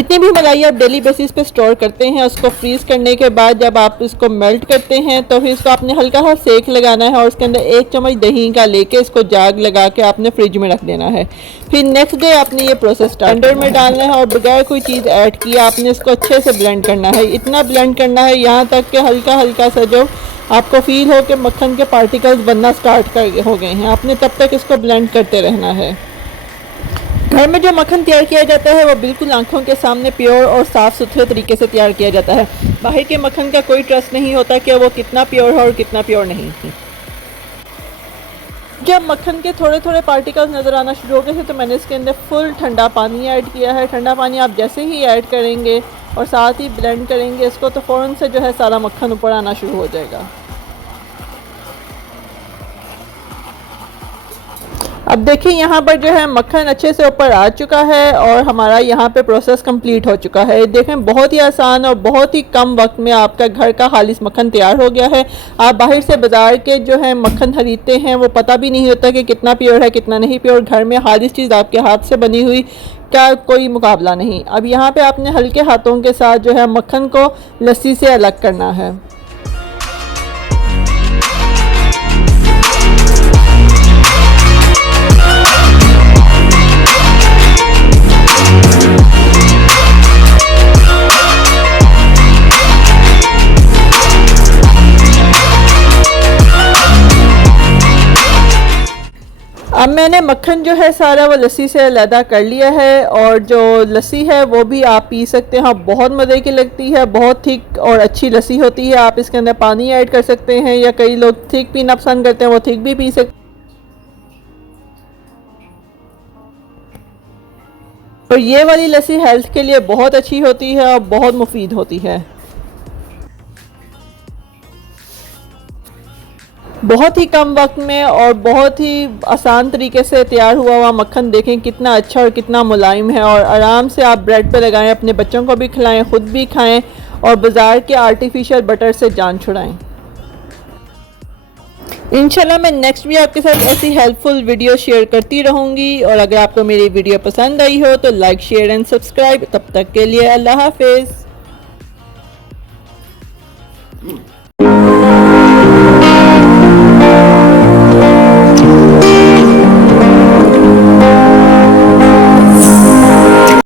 जितनी भी मलाई आप डेली बेसिस पे स्टोर करते हैं उसको फ्रीज़ करने के बाद जब आप इसको मेल्ट करते हैं तो फिर इसको आपने हल्का सा सेक लगाना है और उसके अंदर 1 चम्मच दही का लेके इसको जाग लगा के आपने फ्रिज में रख देना है। फिर नेक्स्ट डे आपने ये प्रोसेस ब्लेंडर में डालना है और बगैर कोई चीज़ ऐड किया आपने इसको अच्छे से ब्लेंड करना है। इतना ब्लेंड करना है यहाँ तक कि हल्का हल्का सा जो आपको फील हो कि मक्खन के पार्टिकल्स बनना स्टार्ट हो गए हैं। आपने तब तक इसको ब्लेंड करते रहना है। घर में जो मक्खन तैयार किया जाता है वो बिल्कुल आंखों के सामने प्योर और साफ़ सुथरे तरीके से तैयार किया जाता है। बाहर के मक्खन का कोई ट्रस्ट नहीं होता कि वो कितना प्योर है और कितना प्योर नहीं। जब मक्खन के थोड़े थोड़े पार्टिकल्स नज़र आना शुरू हो गए थे तो मैंने इसके अंदर फुल ठंडा पानी ऐड किया है। ठंडा पानी आप जैसे ही ऐड करेंगे और साथ ही ब्लेंड करेंगे इसको तो फ़ौरन से जो है सारा मक्खन ऊपर आना शुरू हो जाएगा। अब देखिए यहाँ पर जो है मक्खन अच्छे से ऊपर आ चुका है और हमारा यहाँ पे प्रोसेस कंप्लीट हो चुका है। देखें बहुत ही आसान और बहुत ही कम वक्त में आपका घर का खालिस मक्खन तैयार हो गया है। आप बाहर से बाज़ार के जो है मक्खन खरीदते हैं वो पता भी नहीं होता कि कितना प्योर है कितना नहीं प्योर। घर में खालिस चीज़ आपके हाथ से बनी हुई का कोई मुकाबला नहीं। अब यहाँ पर आपने हल्के हाथों के साथ जो है मक्खन को लस्सी से अलग करना है। अब मैंने मक्खन जो है सारा वो लस्सी से अलहदा कर लिया है और जो लस्सी है वो भी आप पी सकते हैं। बहुत मज़े की लगती है, बहुत थिक और अच्छी लस्सी होती है। आप इसके अंदर पानी ऐड कर सकते हैं या कई लोग थिक पीना पसंद करते हैं वो थिक भी पी सकते हैं। और ये वाली लस्सी हेल्थ के लिए बहुत अच्छी होती है और बहुत मुफीद होती है। बहुत ही कम वक्त में और बहुत ही आसान तरीके से तैयार हुआ मक्खन देखें कितना अच्छा और कितना मुलायम है। और आराम से आप ब्रेड पे लगाएं, अपने बच्चों को भी खिलाएं, ख़ुद भी खाएं और बाज़ार के आर्टिफिशियल बटर से जान छुड़ाएं। इंशाल्लाह मैं नेक्स्ट भी आपके साथ ऐसी हेल्पफुल वीडियो शेयर करती रहूँगी। और अगर आपको मेरी वीडियो पसंद आई हो तो लाइक शेयर एंड सब्सक्राइब। तब तक के लिए अल्लाह हाफिज़।